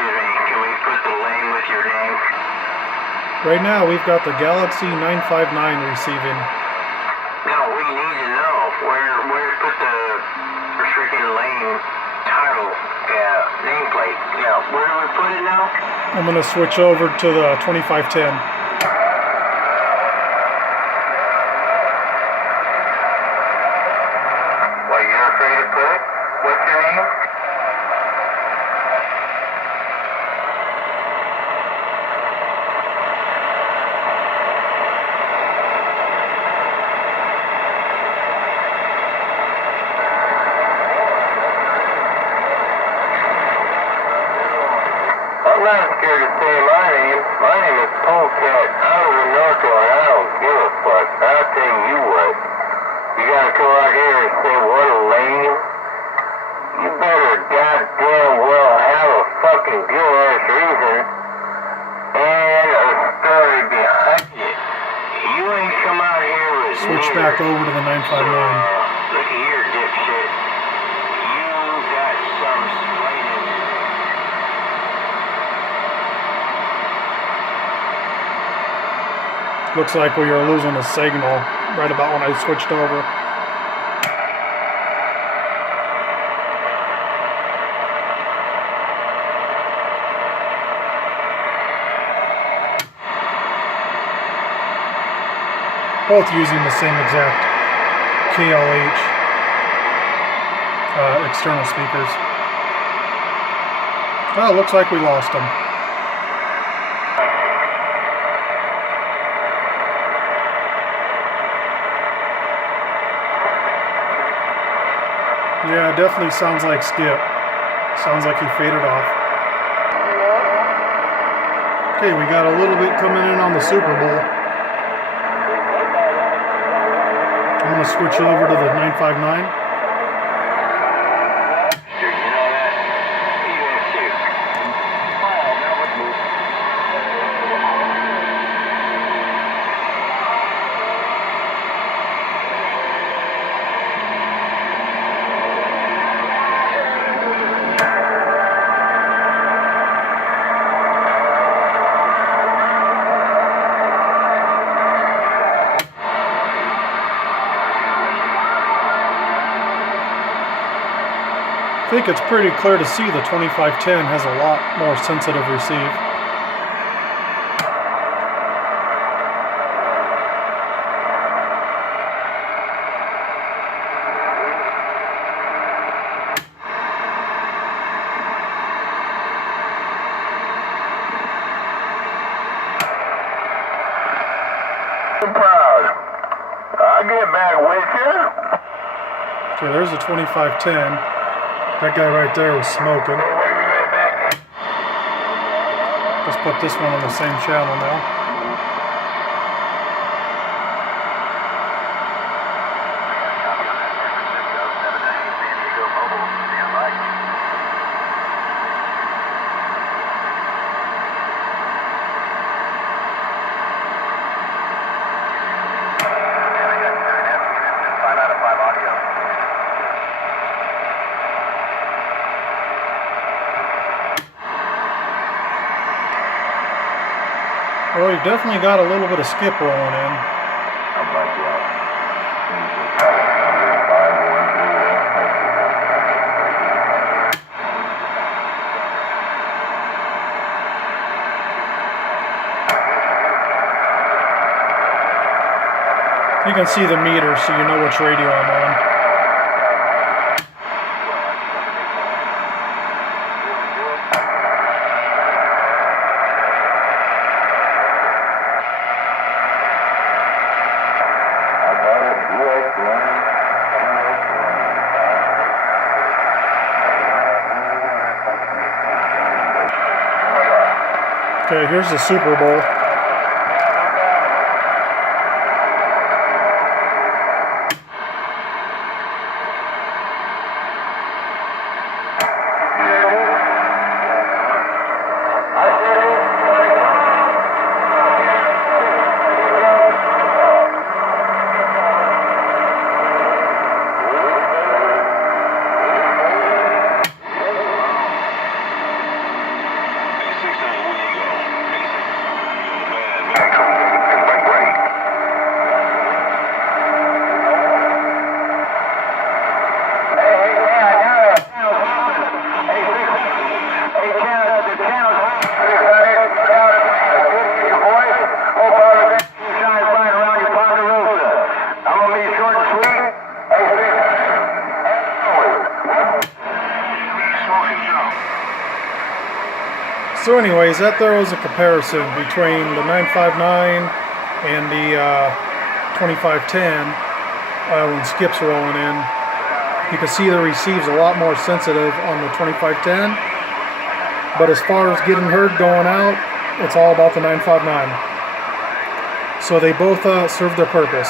Excuse me, can we put the lane with your name? Right now we've got the Galaxy 959 receiving. No, we need to know where to put the freaking lane title, nameplate. Yeah, where do we put it now? I'm going to switch over to the 2510. What, you're afraid to put it? What's your name? I'm not scared to say my name. My name is Polecat. I was in North Carolina. I don't give a fuck. I'll tell you what. You gotta come out here and say what a lame. You better goddamn well have a fucking good ass reason and a story behind it. You ain't come out here with Switch back over to the 959. Look at here, dipshit. You got some explaining. Looks like we are losing a signal right about when I switched over. Both using the same exact KLH external speakers. Oh, looks like we lost them. Yeah, it definitely sounds like Skip. Sounds like he faded off. Okay, we got a little bit coming in on the Super Bowl. I'm going to switch over to the 959. I think it's pretty clear to see the 2510 has a lot more sensitive receive. I'm proud. I'll get back with you. Okay, there's the 2510. That guy right there was smoking. Let's put this one on the same channel now. Well, you've definitely got a little bit of skip rolling in. You can see the meter so you know which radio I'm on. Okay, here's the Super Bowl. So anyways, that there was a comparison between the 959 and the 2510 when Skip's rolling in. You can see the receive's a lot more sensitive on the 2510, but as far as getting heard going out, it's all about the 959. So they both serve their purpose.